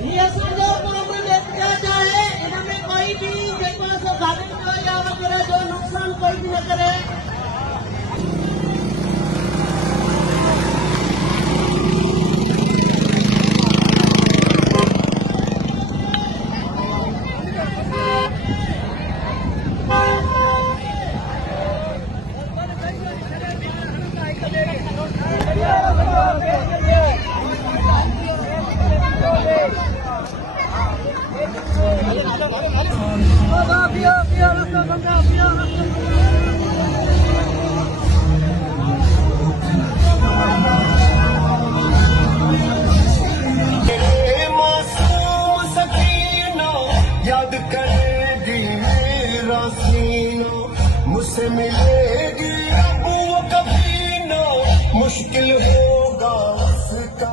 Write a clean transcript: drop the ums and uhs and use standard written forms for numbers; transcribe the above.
ये असांजो मामलो एतिराज आहे इन में कोई भी जेको असां गाॾियुनि जो या वग़ैरह जो नुक़सान कोई भी न करे। याद करेगी मेरा सीना, मुझसे मिलेगी अब वो कभी ना, मुश्किल होगा उसका